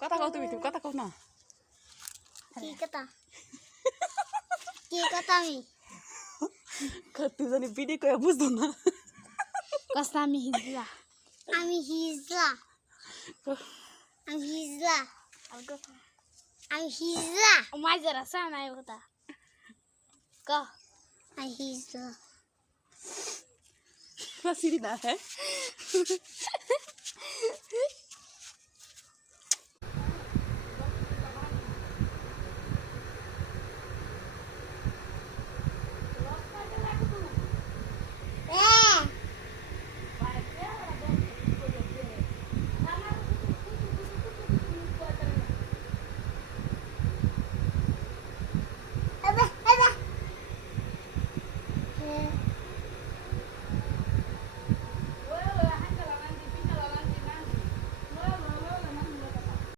কথা কও তুমি কথা কও না কি কথা কি কথা তুই জানি বিডি কয়ে বুঝতো না কষ্ট আমি হিজলা আমি হিজলা মাঝে রাসা নাই কথা ক আমি হিজলা Fascina, eh?